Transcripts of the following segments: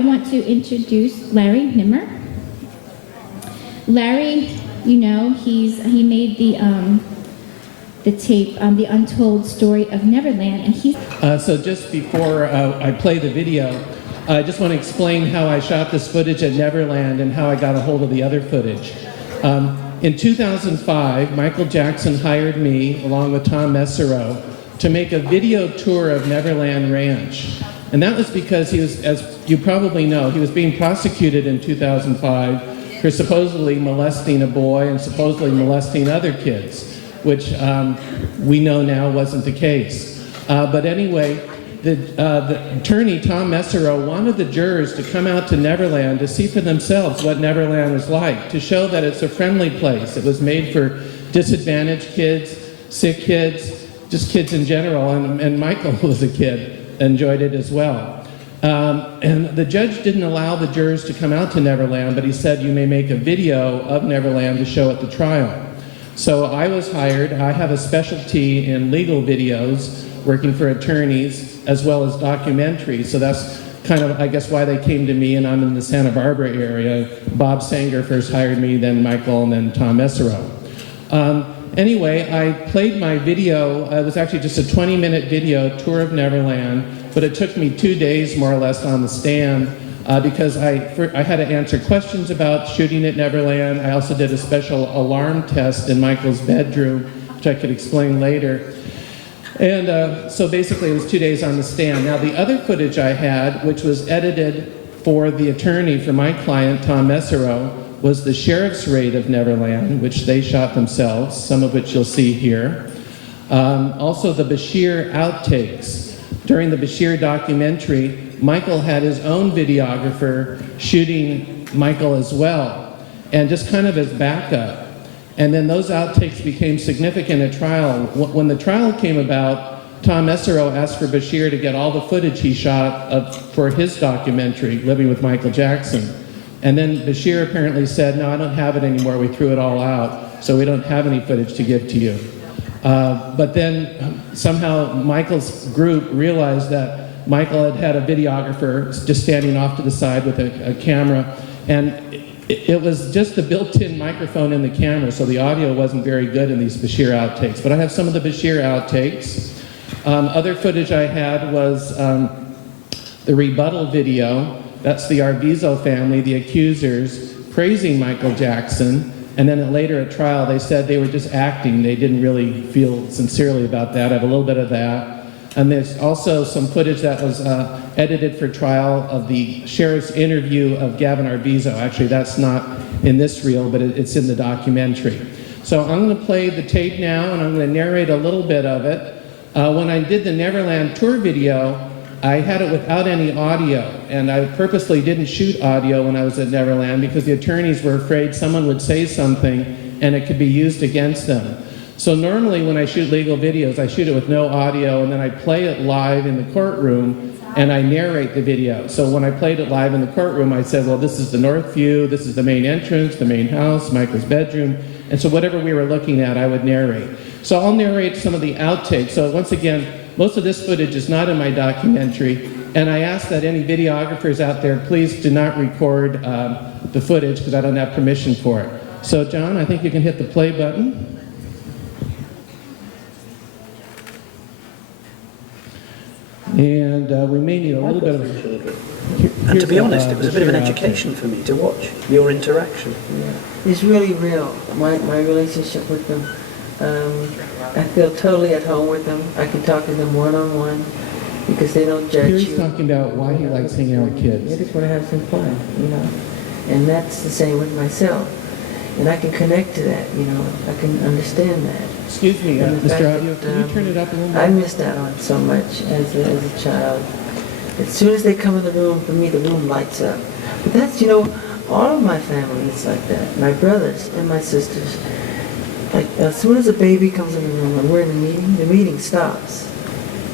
I want to introduce Larry Nimmer. Larry, you know, he made the tape, The Untold Story of Neverland, and he's... So just before I play the video, I just want to explain how I shot this footage at Neverland and how I got a hold of the other footage. In 2005, Michael Jackson hired me, along with Tom Mesereau, to make a video tour of Neverland Ranch. And that was because he was, as you probably know, he was being prosecuted in 2005 for supposedly molesting a boy and supposedly molesting other kids, which we know now wasn't the case. But anyway, the attorney, Tom Mesereau, wanted the jurors to come out to Neverland to see for themselves what Neverland was like, to show that it's a friendly place. It was made for disadvantaged kids, sick kids, just kids in general, and Michael was a kid, enjoyed it as well. And the judge didn't allow the jurors to come out to Neverland, but he said you may make a video of Neverland to show at the trial. So I was hired. I have a specialty in legal videos, working for attorneys, as well as documentaries. So that's kind of, I guess, why they came to me, and I'm in the Santa Barbara area. Bob Sanger first hired me, then Michael, and then Tom Mesereau. Anyway, I played my video. It was actually just a 20-minute video, tour of Neverland, but it took me 2 days, more or less, on the stand because I had to answer questions about shooting at Neverland. I also did a special alarm test in Michael's bedroom, which I could explain later. And so basically, it was 2 days on the stand. Now, the other footage I had, which was edited for the attorney for my client, Tom Mesereau, was the sheriff's raid of Neverland, which they shot themselves, some of which you'll see here. Also the Bashir outtakes. During the Bashir documentary, Michael had his own videographer shooting Michael as well, and just kind of as backup. And then those outtakes became significant at trial. When the trial came about, Tom Mesereau asked for Bashir to get all the footage he shot for his documentary, Living with Michael Jackson. And then Bashir apparently said, no, I don't have it anymore. We threw it all out, so we don't have any footage to give to you. But then somehow Michael's group realized that Michael had had a videographer just standing off to the side with a camera, and it was just the built-in microphone in the camera, so the audio wasn't very good in these Bashir outtakes. But I have some of the Bashir outtakes. Other footage I had was the rebuttal video. That's the Arvizo family, the accusers, praising Michael Jackson. And then later at trial, they said they were just acting. They didn't really feel sincerely about that. I have a little bit of that. And there's also some footage that was edited for trial of the sheriff's interview of Gavin Arvizo. Actually, that's not in this reel, but it's in the documentary. So I'm going to play the tape now, and I'm going to narrate a little bit of it. When I did the Neverland tour video, I had it without any audio, and I purposely didn't shoot audio when I was at Neverland because the attorneys were afraid someone would say something and it could be used against them. So normally when I shoot legal videos, I shoot it with no audio, and then I play it live in the courtroom and I narrate the video. So when I played it live in the courtroom, I said, well, this is the north view, this is the main entrance, the main house, Michael's bedroom, and so whatever we were looking at, I would narrate. So I'll narrate some of the outtakes. So once again, most of this footage is not in my documentary, and I ask that any videographers out there, please do not record the footage because I don't have permission for it. So John, I think you can hit the play button. And we may need a little bit of... And to be honest, it was a bit of an education for me to watch your interaction. Yeah. It's really real, my relationship with them. I feel totally at home with them. I can talk to them one-on-one because they don't judge you. He's talking about why he likes hanging out with kids. They just want to have some fun, you know. And that's the same with myself. And I can connect to that, you know. I can understand that. Excuse me, Mr. Audio, can you turn it up a little bit? I missed out on so much as a child. As soon as they come in the room, for me, the room lights up. But that's, you know, all of my family is like that. My brothers and my sisters. Like, as soon as a baby comes in the room and we're in the meeting stops.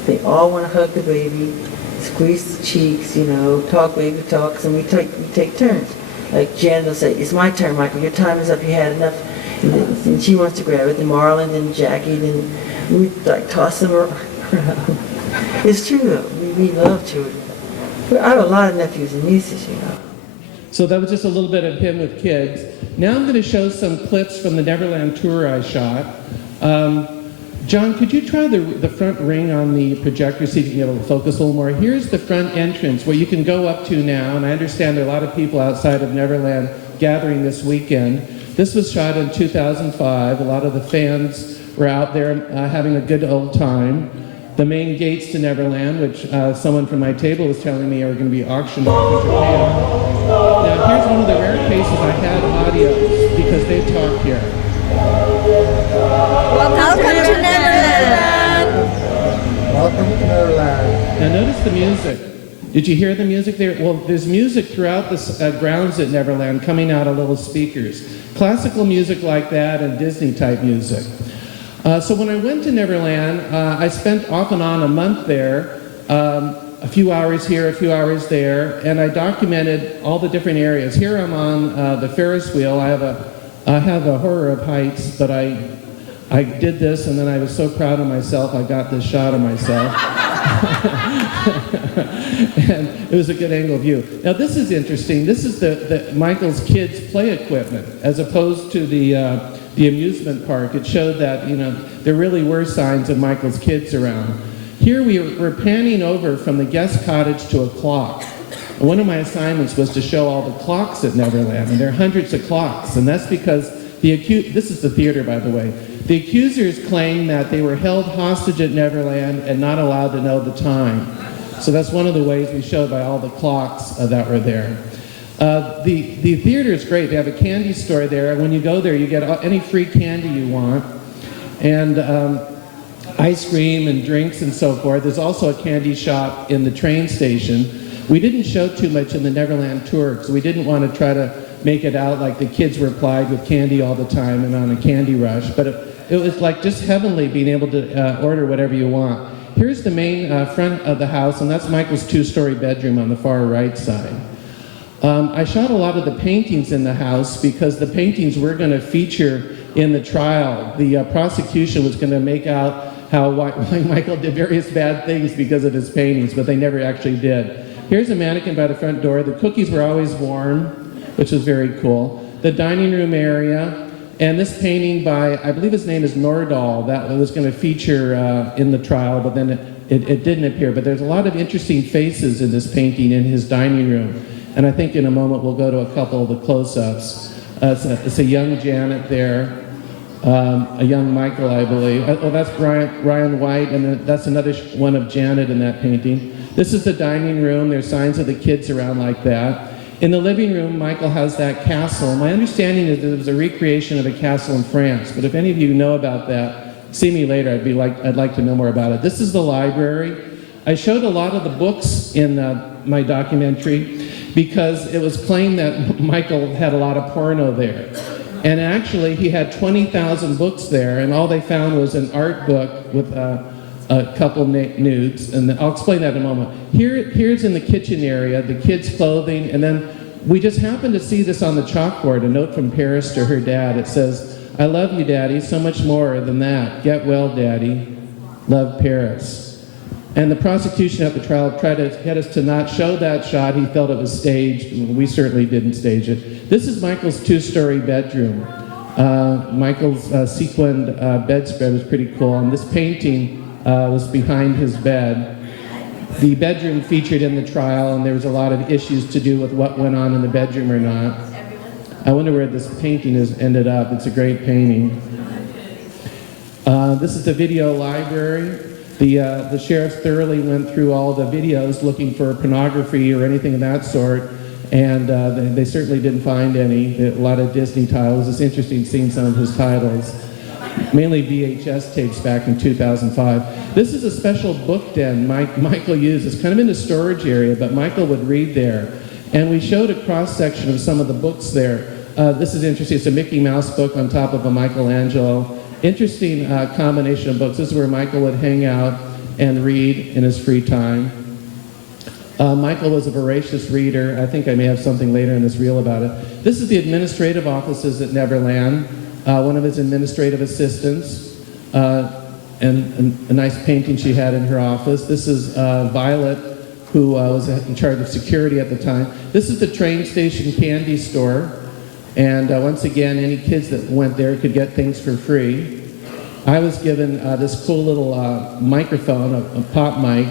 They all want to hug the baby, squeeze the cheeks, you know, talk baby talks, and we take turns. Like Jan will say, it's my turn, Michael, your time is up, you had enough. And she wants to grab it, and Marlon and Jackie, and we like toss them around. It's true though, we love children. Well, I have a lot of nephews and nieces, you know. So that was just a little bit of him with kids. Now I'm going to show some clips from the Neverland tour I shot. John, could you try the front ring on the projector, see if you can get able to focus a little more? Here's the front entrance where you can go up to now, and I understand there are a lot of people outside of Neverland gathering this weekend. This was shot in 2005. A lot of the fans were out there having a good old time. The main gates to Neverland, which someone from my table was telling me are going to be auctioned off in Japan. Now here's one of the rare cases I had audios because they talk here. Welcome to Neverland. Welcome to Neverland. Now notice the music. Did you hear the music there? Well, there's music throughout the grounds at Neverland coming out of little speakers. Classical music like that and Disney type music. So when I went to Neverland, I spent off and on a month there, a few hours here, a few hours there, and I documented all the different areas. Here I'm on the Ferris wheel. I have a horror of heights, but I did this, and then I was so proud of myself, I got this shot of myself. And it was a good angle view. Now this is interesting. This is the Michael's kids' play equipment, as opposed to the amusement park. It showed that, you know, there really were signs of Michael's kids around. Here we're panning over from the guest cottage to a clock. And one of my assignments was to show all the clocks at Neverland, and there are hundreds of clocks, and that's because this is the theater, by the way. The accusers claim that they were held hostage at Neverland and not allowed to know the time. So that's one of the ways we showed by all the clocks that were there. The theater is great. They have a candy store there. When you go there, you get any free candy you want, and ice cream and drinks and so forth. There's also a candy shop in the train station. We didn't show too much in the Neverland tour because we didn't want to try to make it out like the kids were plied with candy all the time and on a candy rush, but it was like just heavenly being able to order whatever you want. Here's the main front of the house, and that's Michael's two-story bedroom on the far right side. I shot a lot of the paintings in the house because the paintings were going to feature in the trial. The prosecution was going to make out why Michael did various bad things because of his paintings, but they never actually did. Here's a mannequin by the front door. The cookies were always warm, which was very cool. The dining room area, and this painting by, I believe his name is Nordahl, that was going to feature in the trial, but then it didn't appear. But there's a lot of interesting faces in this painting in his dining room. And I think in a moment we'll go to a couple of the close-ups. It's a young Janet there, a young Michael, I believe. Oh, that's Ryan White, and then that's another one of Janet in that painting. This is the dining room. There's signs of the kids around like that. In the living room, Michael has that castle. My understanding is that it was a recreation of a castle in France, but if any of you know about that, see me later. I'd like to know more about it. This is the library. I showed a lot of the books in my documentary because it was claimed that Michael had a lot of porno there. And actually, he had 20,000 books there, and all they found was an art book with a couple nudes, and I'll explain that in a moment. Here's in the kitchen area, the kids' clothing, and then we just happened to see this on the chalkboard, a note from Paris to her dad. It says, "I love you, Daddy, so much more than that. Get well, Daddy. Love, Paris." And the prosecution at the trial tried to get us to not show that shot. He felt it was staged, and we certainly didn't stage it. This is Michael's two-story bedroom. Michael's sequined bedspread was pretty cool, and this painting was behind his bed. The bedroom featured in the trial, and there was a lot of issues to do with what went on in the bedroom or not. I wonder where this painting has ended up. It's a great painting. This is the video library. The sheriff thoroughly went through all the videos looking for pornography or anything of that sort, and they certainly didn't find any. A lot of Disney titles. It's interesting seeing some of his titles. Mainly VHS tapes back in 2005. This is a special book den Michael used. It's kind of in the storage area, but Michael would read there. And we showed a cross-section of some of the books there. This is interesting. It's a Mickey Mouse book on top of a Michelangelo. Interesting combination of books. This is where Michael would hang out and read in his free time. Michael was a voracious reader. I think I may have something later in this reel about it. This is the administrative offices at Neverland. One of his administrative assistants, and a nice painting she had in her office. This is Violet who was in charge of security at the time. This is the train station candy store. And once again, any kids that went there could get things for free. I was given this cool little microphone, a pop mic,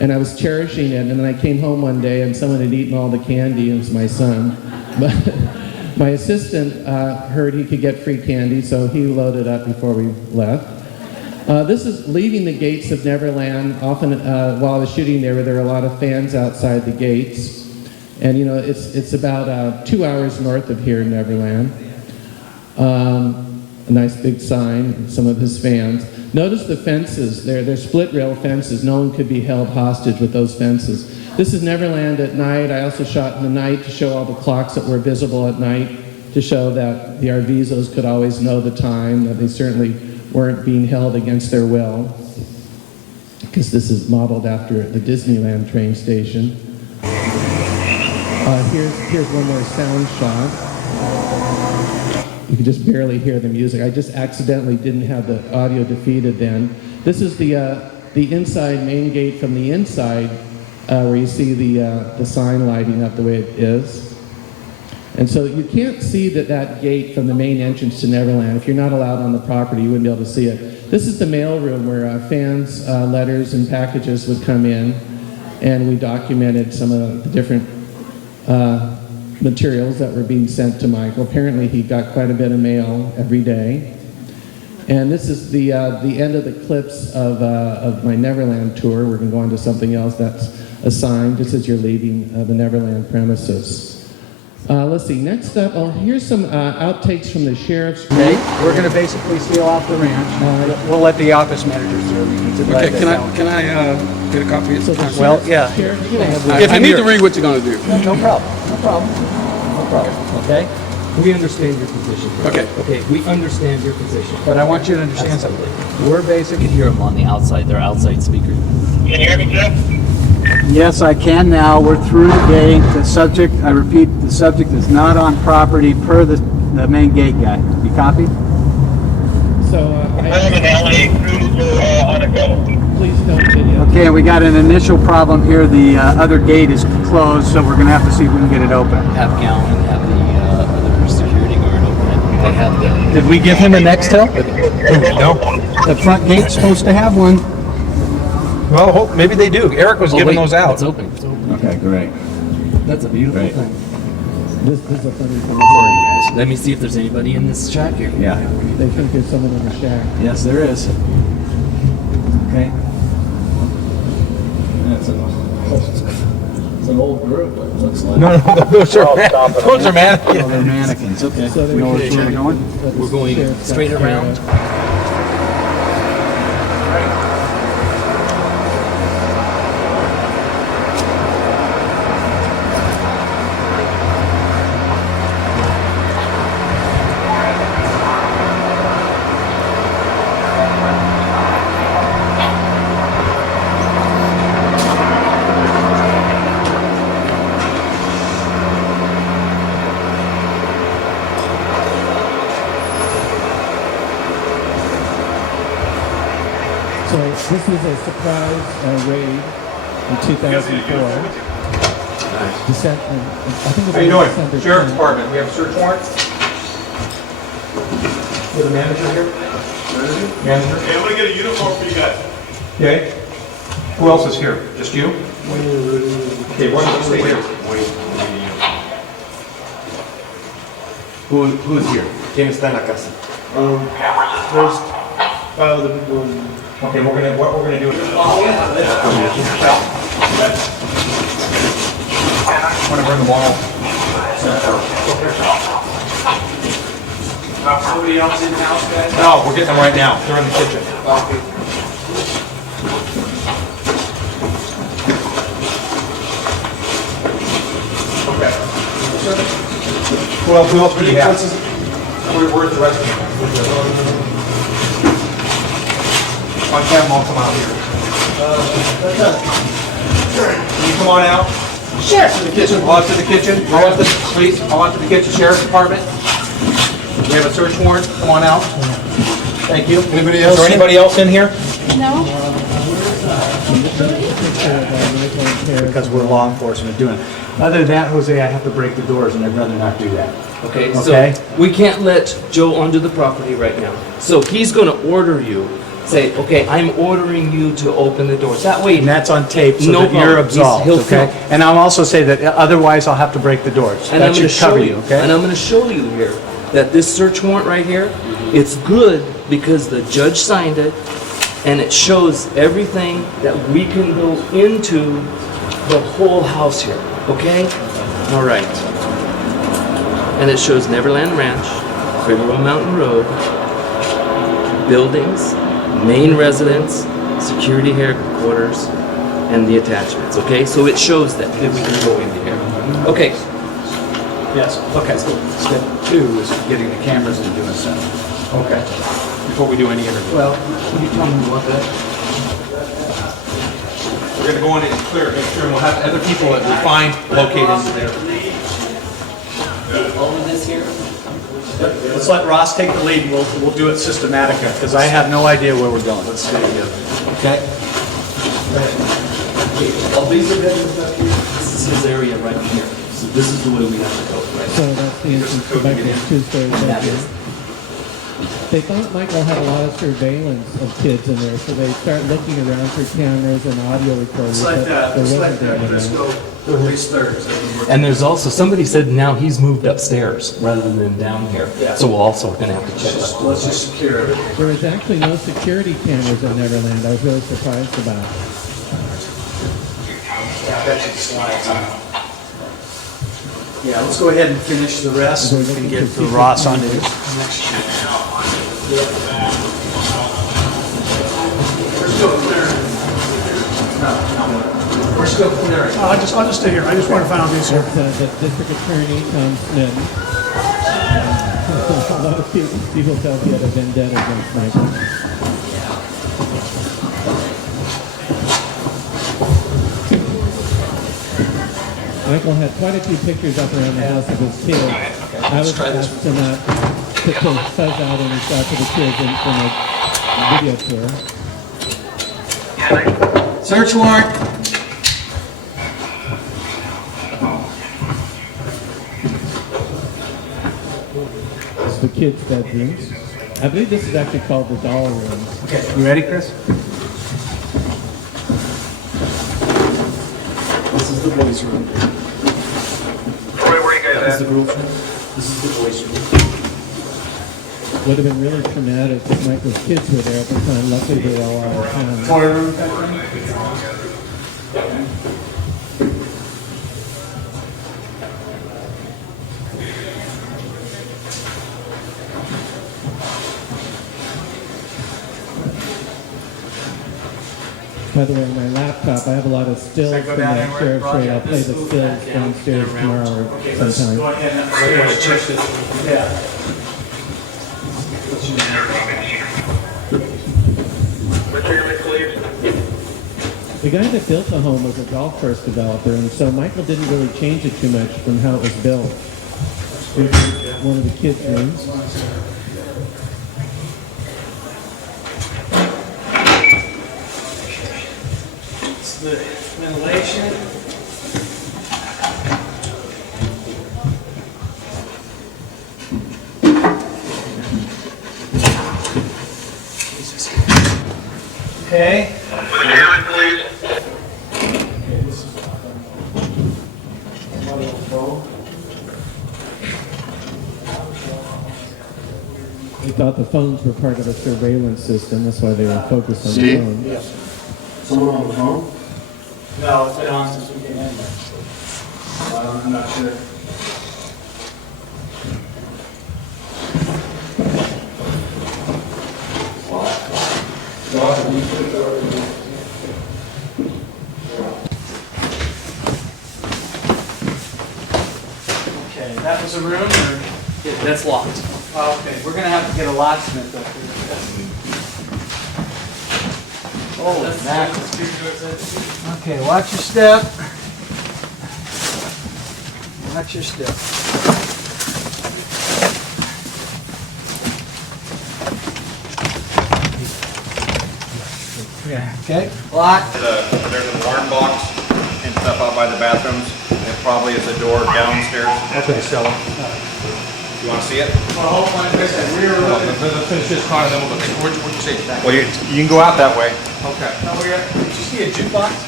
and I was cherishing it. And then I came home one day and someone had eaten all the candy, and it was my son. But my assistant heard he could get free candy, so he loaded up before we left. This is leaving the gates of Neverland. Often while I was shooting there were a lot of fans outside the gates. And you know, it's about 2 hours north of here in Neverland. A nice big sign, some of his fans. Notice the fences, they're split rail fences. No one could be held hostage with those fences. This is Neverland at night. I also shot in the night to show all the clocks that were visible at night, to show that the Arvizos could always know the time, that they certainly weren't being held against their will, because this is modeled after the Disneyland train station. Here's one more sound shot. You can just barely hear the music. I just accidentally didn't have the audio defeated then. This is the inside main gate from the inside, where you see the sign lighting up the way it is. And so you can't see that gate from the main entrance to Neverland. If you're not allowed on the property, you wouldn't be able to see it. This is the mail room where fans' letters and packages would come in, and we documented some of the different materials that were being sent to Michael. Apparently he got quite a bit of mail every day. And this is the end of the clips of my Neverland tour. We're going to go on to something else that's assigned just as you're leaving the Neverland premises. Let's see, next up, here's some outtakes from the sheriff's. Okay, we're going to basically seal off the ranch. We'll let the office managers do it. Okay, can I get a copy of this? Well, yeah. If you need to read what you're going to do. No problem. Okay? We understand your position. Okay, we understand your position. But I want you to understand something. We're basically... You can hear them on the outside, their outside speaker. Can you hear me, Jeff? Yes, I can now. We're through the gate. The subject, I repeat, the subject is not on property per the main gate guy. You copy? So I'm an LA cruiser on a go. please don't video. Okay, we got an initial problem here. The other gate is closed, so we're going to have to see if we can get it open. Have Gowan have the other security guard open it. They have the... Did we give him a Nextel? No. The front gate's supposed to have one. Well, maybe they do. Eric was giving those out. It's open. It's open. Okay, great. That's a beautiful Great. thing. This is a funny thing. Let me see if there's anybody in this shack here. Yeah. They think there's someone in the shack. Yes, there is. Okay. It's an old group, it looks like. No, those are mannequins. Oh, they're mannequins. Okay. So You know where we're going? We're going straight around. So this was a surprise raid in 2004. I think it was How you doing? December Sheriff's 10th. Department, we have a search warrant? With the manager here? Manager? Okay, I'm gonna get a uniform for you guys. Okay. Who else is here? Just you? Okay, why don't you stay here? Who's here? ¿Quién está en la casa? Okay, what we're gonna do is... I want to bring them all. Somebody else in house, guys? No, we're getting them right now. They're in the kitchen. Okay. Who else do you have? Where's the rest of them? Why can't them all come out here? Can you come on out? Sure. To the kitchen, all out to the kitchen. All out to the, please, all out to the kitchen, Sheriff's Department. We have a search warrant. Come on out. Thank you. Anybody else? Is there anybody else in here? No? Because we're law enforcement doing it. Other than that, Jose, I have to break the doors, and I'd rather not do that. Okay, Okay. so we can't let Joe onto the property right now. So he's gonna order you, say, okay, I'm ordering you to open the doors. That way, And that's on tape, so No that you're problem. absolved, He'll okay? film. And I'll also say that otherwise I'll have to break the doors. and I'm That gonna should show cover you, you, okay? and I'm gonna show you here that this search warrant right here, it's good because the judge signed it, and it shows everything that we can go into the whole house here, okay? All right. And it shows Neverland Ranch, Figueroa Mountain Road, buildings, main residence, security headquarters, and the attachments, okay? So it shows that we can go into here. Okay, Yes, okay. Step 2 is getting the cameras and doing stuff. Okay. Before we do any interview. Well, you tell me what that... We're gonna go in and clear, make sure, and we'll have other people that we find located in there. over this here. Let's let Ross take the lead, and we'll do it systematically, because I have no idea where we're going. Let's stay together. Okay? All these are bedrooms up here. This is his area right here. So this is the way we have to go, right? So that's the entrance to Michael's two-story bedroom. They thought Michael had a lot of surveillance of kids in there, so they start looking around for cameras and audio recorders. But there wasn't any of that. And there's also, somebody said now he's moved upstairs rather than down here. So we're also gonna have to check that. Let's just secure it. There was actually no security cameras in Neverland. I was really surprised about it. Yeah, let's go ahead and finish the rest, so we can get to Ross on it. We're still clearing. I'll just stay here. I just want to find out these here. That's the district attorney, Tom Snedden. A lot of people felt he had a vendetta against Michael. Michael had quite a few pictures up around the house of his kids. I was asked to not to fuzz out any shots of the kids from a video tour. Search warrant. It's the kids' bedrooms. I believe this is actually called the doll room. Okay, you ready, Chris? This is the boys' room. Troy, where you guys That was at? the girls' room. This is the boys' room. Would have been really traumatic if Michael's kids were there at the time. Luckily, they were all out of town. Toy room. By the way, on my laptop, I have a lot of stills from that sheriff's raid. I'll play the stills downstairs tomorrow or sometime. Go ahead and check this. Yeah. What's your name, please? The guy that built the home was a golf course developer, and so Michael didn't really change it too much from how it was built. Here's one of the kids' rooms. It's the ventilation. Okay. What's your name, please? They thought the phones were part of a surveillance system. That's why they were focused on the phone. Someone on the phone? No, it's been on since we came in. I'm not sure. Okay, that was a room, or? Yeah, that's locked. Oh, okay, we're gonna have to get a locksmith up here. Oh, okay, watch your step. Watch your step. Yeah, Okay. There's an alarm box and stuff out by the bathrooms. It probably is a door downstairs. Okay, so. You want to see it? Well, hold on, let's finish this car and then we'll look. What'd you see? Well, you can go out that way. Okay. Now, did you see a jukebox?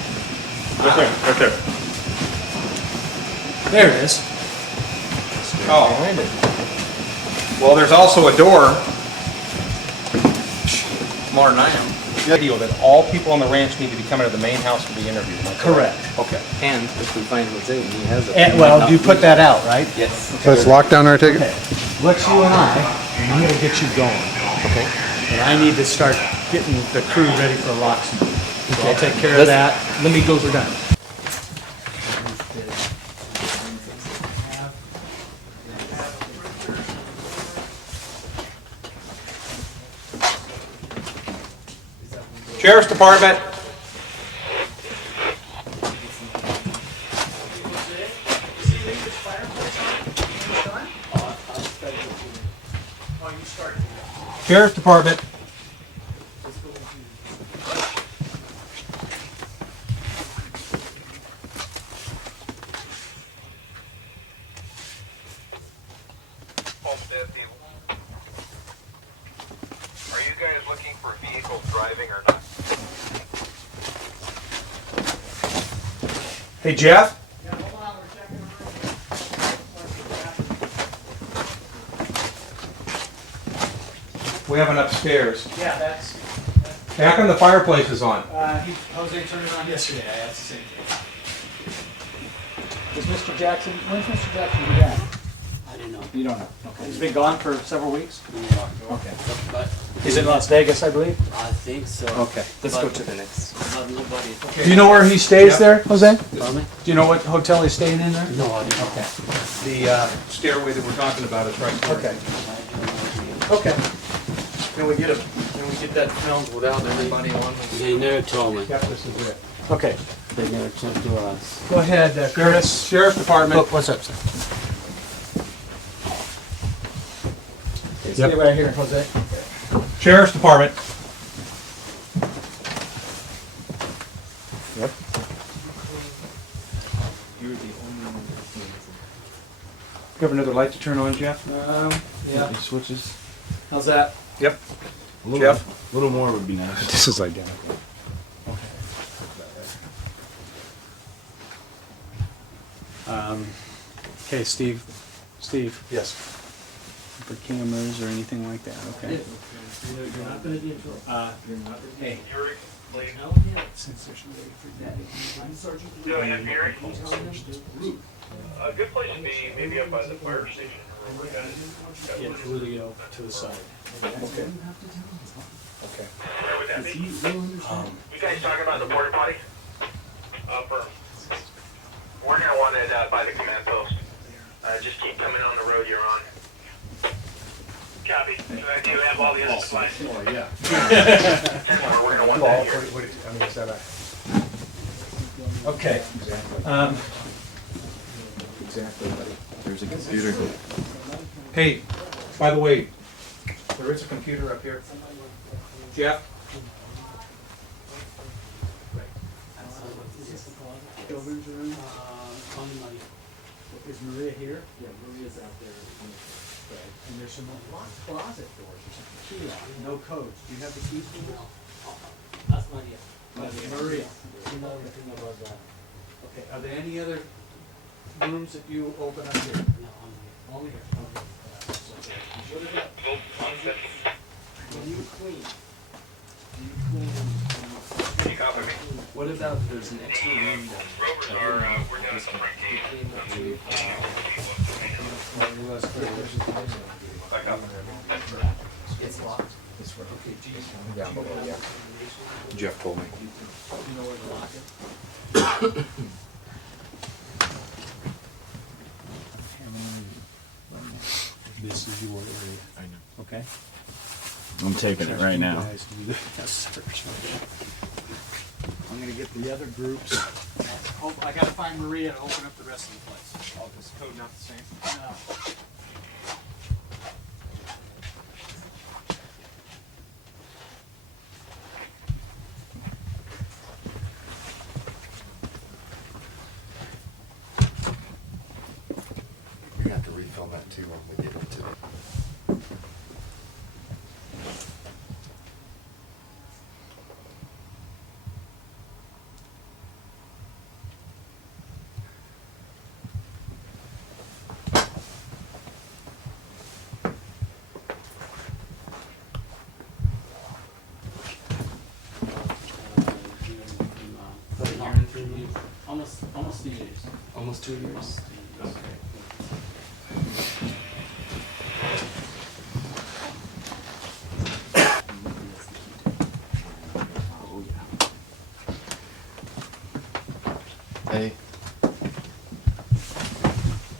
Right there, right there. There it is. Oh. Well, there's also a door. Smarter than I am. The idea that all people on the ranch need to be coming to the main house to be interviewed. Correct. Okay. And if we find Jose and he has a... And, well, you put that out, right? Yes. So it's locked down there, I take it? Okay. Let's you and I'm going to get you going. Okay. And I need to start getting the crew ready for locksmith. So I'll take care of that. Let me go, we're done. Sheriff's Department. Sheriff's Department. Are you guys looking for vehicles driving or not? Hey, Jeff? We have an upstairs. Yeah, that's, Hey, how come the fireplace is on? Jose turned it on yesterday, I asked the same thing. Is Mr. Jackson, when's Mr. Jackson be back? I don't know. You don't know, okay. He's been gone for several weeks? Yeah. Okay. But He's in Las Vegas, I believe? I think so. Okay, let's go to the next. But nobody... Do you know where he stays there, Jose? Pardon me? Do you know what hotel he's staying in there? No, I don't. Okay. The stairway that we're talking about is right there. Okay. Okay. Can we get that filmed without everybody on? They never told me. Yep, this is it. Okay. They never told to us. Go ahead, Curtis. Sheriff's Department. Oh, what's up, sir? Stay right here, Jose. Sheriff's Department. Yep. You have another light to turn on, Jeff? Yeah. Switches. How's that? Yep. Jeff? A little more would be nice. This is identical. Okay, Steve. Yes. For cameras or anything like that, okay? You're not going to be in trouble. Hey. Since there's nobody for that. I'm Sergeant. So, yeah, Gary? A good place to be maybe up by the fire station or where we got it. Yeah, Julio to the side. Okay. Okay. Where would that be? You guys talking about the porta potty? We're gonna want it by the command post. Just keep coming on the road you're on. Copy. Do you have all the other supplies? Oh, yeah. We're gonna want that here. Is that Okay. Exactly, buddy. There's a computer. Hey, by the way, there is a computer up here. Jeff? Children's room. Is Maria here? Yeah, Maria's out there. And there's some locked closet doors or something. Key lock, no codes. Do you have the keys for this? That's Maria. Maria. You know everything about that. Okay, are there any other rooms that you open up here? No, Only here. Okay. when you clean, Can you copy me? what about there's an extra room down Rovers are, we're down at the front gate. Back up. It's locked. Down below, yeah. Jeff told me. You know where to lock it? This is your area. I know. Okay? I'm taping it right now. Guys do the search. I'm gonna get the other groups. Oh, I gotta find Maria to open up the rest of the place. Oh, is the code not the same? No. to when we get into it. Almost 2 years. Almost 2 years. Okay. Hey,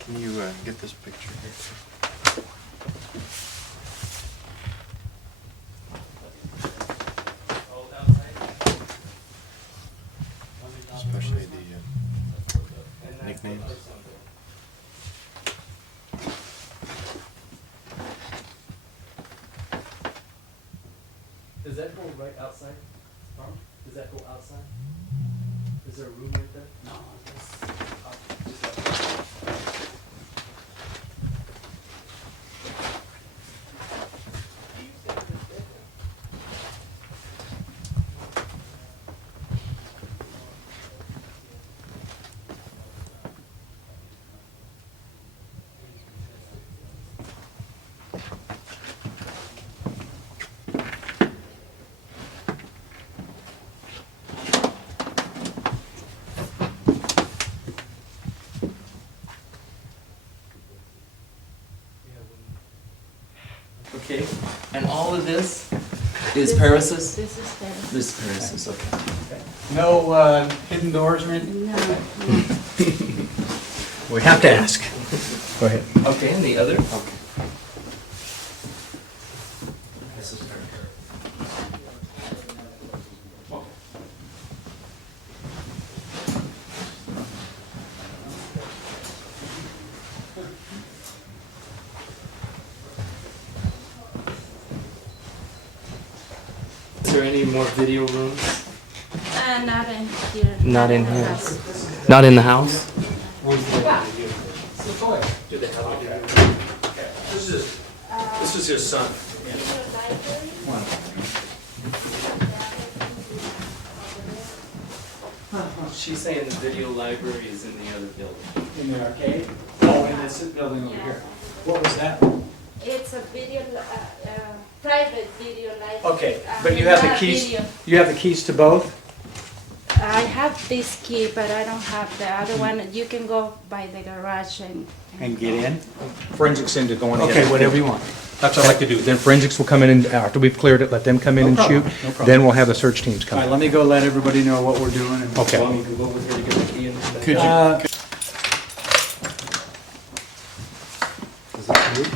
can you get this picture here? Especially the nicknames. Does that go right outside? Does that go outside? Is there a room right there? No. Okay, and all of this is Paris's? This is Paris. This is Paris's, okay. No hidden doors or anything? No. We have to ask. Go ahead. Okay, and the other? Okay. This is Paris. Is there any more video rooms? Not in here. Not in the here. house. Not in the house? Do they have a This is his son. She's saying the video library is in the other building. In the arcade? Oh, in this building over here. What was that? It's a video, private video library. Okay, but you have the keys. You have the keys to both? I have this key, but I don't have the other one. You can go by the garage And get in? Forensics in to go in. Okay, whatever you want. That's what I like to do. Then forensics will come in and after we've cleared it, let them come in and shoot. No problem. Then we'll have the search teams All come right, in. let me go let everybody know what we're doing. And Okay. Want me to go over here to get the key in this Could bag? you? Is it blue?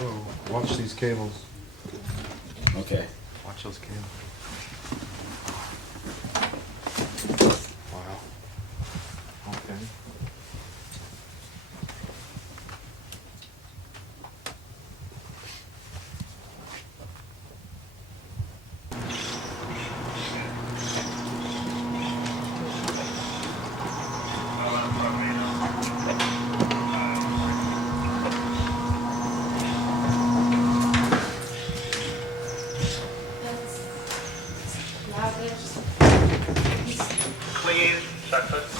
Whoa, watch these cables. Okay. Watch those cables. Wow. Okay. Please, success.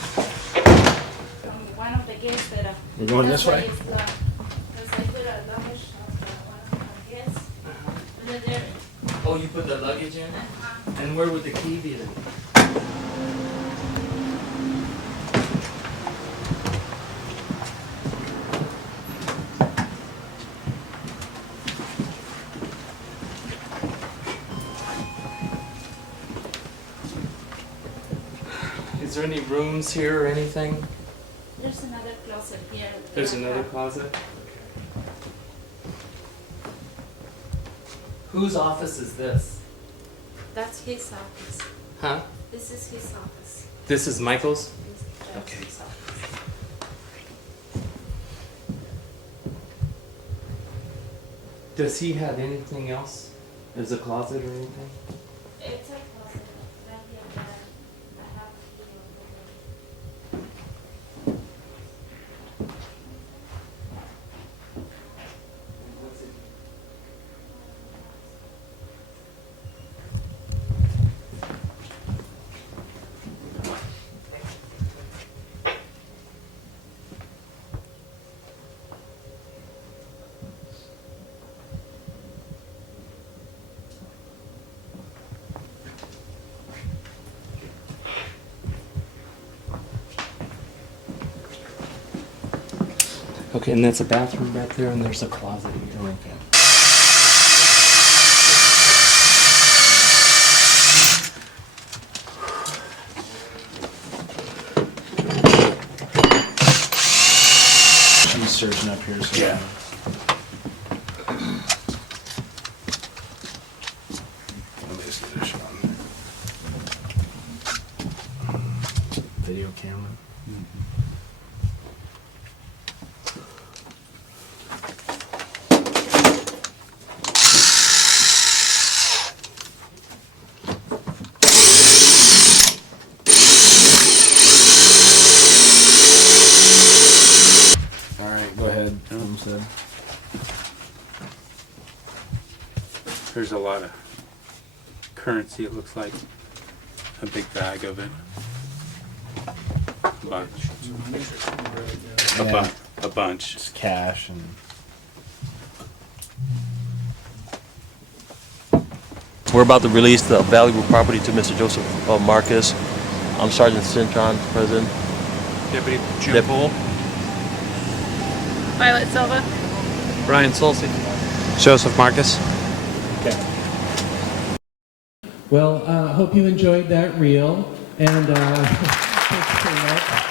One of the gates that We're going this way? Because I put a luggage of one of my guests. Over there. Oh, you put the luggage in? And where would the key be then? Is there any rooms here or anything? There's another closet here. There's another closet? Whose office is this? That's his office. Huh? This is his office. This is Michael's? That's Okay. his office. Does he have anything else? As a closet or anything? It's a closet. Right here, Okay, and that's a bathroom back there, and there's a closet here. Okay. She's searching up here. So Yeah. Let me see this one. Video camera. All right, go ahead. Said. There's a lot of currency, it looks like. A big bag of it. A bunch. A bunch. It's cash and. We're about to release the valuable property to Mr. Joseph Marcus. I'm Sergeant Cintron, President. Deputy Jim Poole. Violet Silva. Brian Solsi. Joseph Marcus. Okay. Well, hope you enjoyed that reel, and thanks very much.